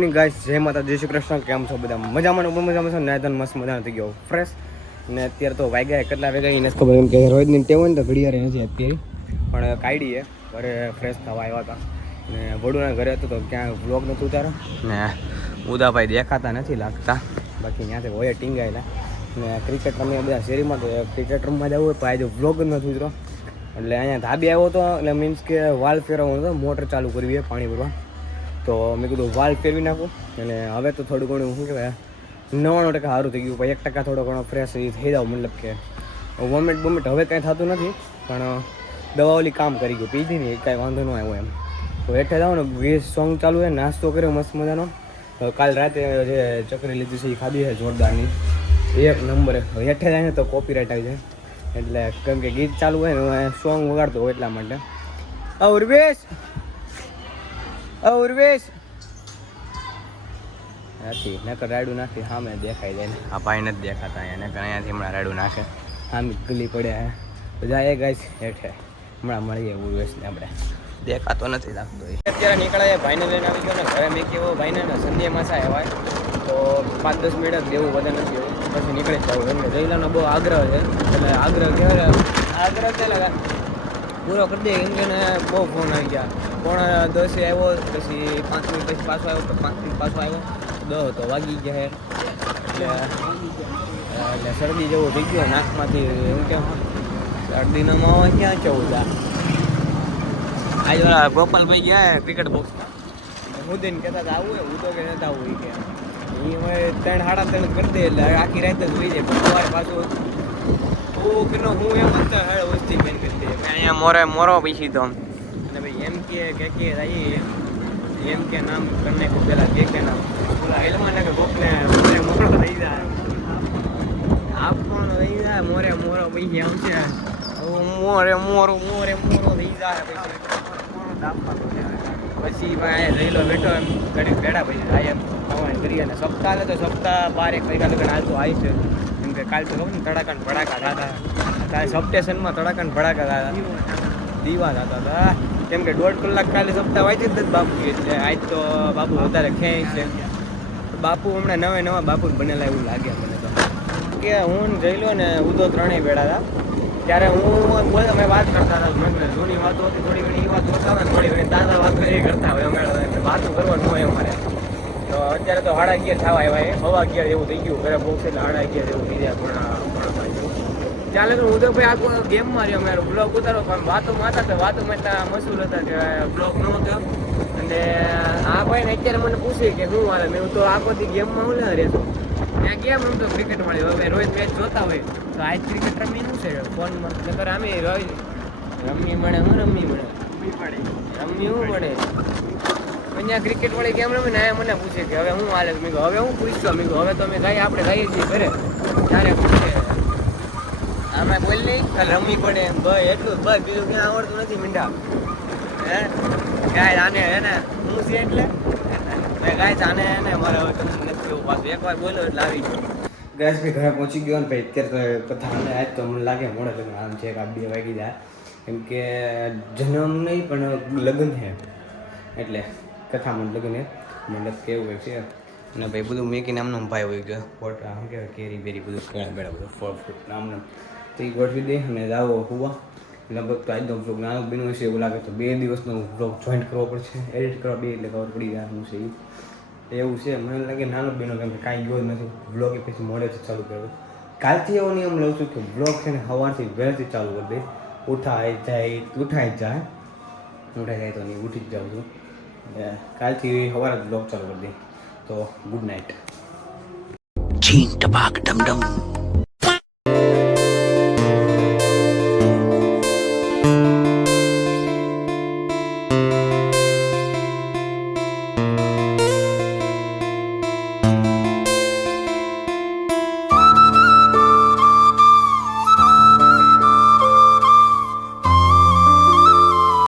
Morning guys, જય માતા, જય શ્રી કૃષ્ણ. કેમ છો બધા? મજામાં મજામાં છો? નાયતન મસ્ત મજાનો થઈ ગયો ફ્રેશ. ને અત્યારે તો વાગ્યા કેટલા વાગ્યા એને ખબર, એમ કે રોજની ટેવ હોય ને તો ઘડિયાળે નથી અત્યારે, પણ કાઢીએ ઘરે ફ્રેશ થવા આવ્યા હતા. ને વડુના ઘરે હતો તો ક્યાં વ્લોગ નહોતું ઉતારો ને ઉદાભાઈ દેખાતા નથી લાગતા, બાકી ત્યાંથી હોય ટીંગાયેલા. ને ક્રિકેટ રમીએ બધા શેરીમાં, તો ક્રિકેટ રમવા જવું હોય પણ આજે વ્લોગ જ નથી ઉતરો. એટલે અહીંયા ધાબે આવ્યો હતો, એટલે મીન્સ કે વાલ ફેરવવાનો હતો, મોટર ચાલુ કરવી હોય પાણી ભરવા. તો મેં કીધું વાલ ફેરવી નાખું. અને હવે તો થોડું ઘણું શું કહેવાય 99% સારું થઈ ગયું, પણ 1% થોડો ઘણો ફ્રેશ થઈ જાવ. મતલબ કે વોમિટ હવે કાંઈ થતું નથી, પણ દવા ઓલી કામ કરી ગયું, પીધી નહીં કાંઈ વાંધો ન આવ્યો એમ. તો હેઠે જાઓ ને 20 સોંગ ચાલુ છે, નાસ્તો કર્યો મસ્ત મજાનો. કાલ રાતે જે ચકરી લીધી છે એ ખાધી છે જોરદારની, એક નંબરે. હેઠે જાય ને તો કોપીરાઇટ આવી જાય, એટલે કેમ કે ગીત ચાલુ હોય ને હું સોંગ વગાડતો હોય એટલા માટે. ઉર્વેશ નથી નકર રાયડું નાખી સામે દેખાઈ જાય ને. આ ભાઈ નથી દેખાતા અહીંયા, નકર અહીંયાથી હમણાં રાયડું નાખે સામે ગલી પડ્યા હે. તો જાય ગાઈસ હેઠે, હમણાં મળીએ ઉર્વેશને. આપણે દેખાતો નથી લાગતો. અત્યારે નીકળાય, ભાઈને લઈને આવી ગયો ને ઘરે. મેં કેવો ભાઈને ને સંધ્યામાં સા આવ્યા તો 5-10 મિનિટ જ દેવું, બધા નથી દેવું, પછી નીકળી જવું. એમને જઈલાનો બહુ આગ્રહ છે, એટલે આગ્રહ કહેવાય, આગ્રહ છે પૂરો કરી દે. એમ કે બહુ ફોન આવી ગયા. 9:10 આવ્યો, પછી 5 મિનિટ પછી પાછો આવ્યો, 5 મિનિટ પાછો આવ્યો, 10 તો વાગી ગયા. એટલે શરદી જેવું થઈ ગયો નાકમાંથી. એમ કે શરદીનો માવો ક્યાં જવું હતા. આજે ગોપાલભાઈ ગયા ક્રિકેટ બોક્સમાં, હું દઈને કહેતા હતા આવું હોય, હું તો કે નતા આવું એ કે. એ હવે 3-3:30 કરી દે, એટલે આખી રાત જ હોઈ જાય. પણ સવારે પાછું હું એમ હતો હેડ વસ્તી બેન કરી દે અહીંયા મોરો પીસી તો. અને ભાઈ એમ કે એમ કે નામ કરી નાખું પેલા કે નામ પેલા હેલમાં ને કે ગોપને મોરો થઈ જાય, આપવાનો થઈ જાય. મોરો પૈસા આવશે, મોરો થઈ જાય. પછી ભાઈ રહેલો બેઠો એમ ઘડી ભેડા પછી થાય એમ ખાવાનું કરીએ. ને સપ્તાહ તો સપ્તાહ 12-1 વાગ્યા લગન હાલતું આવી છે. કેમ કે કાલ તો ખબર ને તડાકા ને ભડાકા થતા, કાલે સબસ્ટેશનમાં તડાકા ને ભડાકા થતા, દીવા થતા હતા. કેમ કે 1.5 કલાક કાલે સપ્તાહ વાંચી જ નથી બાપુ, એટલે આજ તો બાપુ વધારે ખેંચ છે. બાપુ હમણાં નવા બાપુ બનેલા એવું લાગે મને તો. કે હું જઈ લો ને ઉદો ત્રણેય બેડા હતા, ત્યારે હું અમે વાત કરતા હતા. જૂની વાતો હતી, થોડી ઘણી એ વાત કરતા હોય, થોડી ઘણી દાદા વાતો એ કરતા હોય. અમે વાતો કરવાનું હોય અમારે. તો અત્યારે તો 11:30 થવા આવ્યા, 11:15 એવું થઈ ગયું. ઘરે પહોંચે એટલે 11:30 એવું થઈ જાય. ચાલે તો ઉદયભાઈ આખો ગેમ માર્યો, અમે બ્લોગ ઉતારો, પણ વાતોમાં હતા તો વાતોમાં એટલા મશહૂર હતા કે બ્લોગ ન હતો. અને આ ભાઈને અત્યારે મને પૂછે કે શું હાલે, મેં તો આખોથી ગેમમાં હું ના રહેતો. ત્યાં ગેમ રમતો ક્રિકેટ મળી. હવે રોજ મેચ જોતા હોય તો આજ ક્રિકેટ રમી શું છે ફોનમાં, નકર આમે રોજ રમી મળે. શું રમી મળે? રમી શું મળે? અહીંયા ક્રિકેટ વાળી ગેમ રમી ને મને પૂછે કે હવે હું હાલે. મેં હવે હું પૂછતો, મેં હવે તો અમે આપણે જઈએ છીએ ઘરે, ત્યારે પૂછે અમે બોલ નહીં કાલે રમી પડે એમ. ભાઈ એટલું જ, ભાઈ બીજું ક્યાં આવડતું નથી મીંડા. હે ગાય આને હે ને હું છે એટલે મેં ગાય આને એને મારે હવે તમને નથી કેવું. પાછું એકવાર બોલ્યો એટલે આવી ગયો. ગેસ ભાઈ ઘરે પહોંચી ગયો ને ભાઈ. અત્યારે તો કથા મને આજ તો મને લાગે મોડે લગ્ન આમ છે, 2 વાગી જાય. કેમ કે જન્મ નહીં પણ લગ્ન છે, એટલે કથા મને લગ્ન છે મતલબ કેવું હોય છે. અને ભાઈ બધું મેકી નામનો ભાઈ હોય ગયો, ફોટા શું કહેવાય કેરી બેરી બધું કેળા બેળા બધું ફળ ફ્રૂટ નામનો તો એ ગોઠવી દે. અને જાઓ હોવા. લગભગ તો આજનો વ્લોગ નાનો બન્યો છે એવું લાગે તો 2 દિવસનો વ્લોગ જોઈન્ટ કરવો પડશે, એડિટ કરવા 2 એટલે ખબર પડી જવાનું છે એવું છે. મને લાગે નાનો બન્યો, કેમ કે કાંઈ ગયો જ નથી. વ્લોગ એ પછી મોડેથી ચાલુ કર્યો. કાલથી એવો નિયમ લઉં છું કે વ્લોગ છે ને સવારથી વહેલથી ચાલુ કરી દે. ઉઠાઈ જાય તો નહીં, ઉઠી જ જાઉં છું. કાલથી સવારે જ વ્લોગ ચાલુ કરી દે. તો ગુડ નાઇટ. છીન ટપાક ડમ ડમ.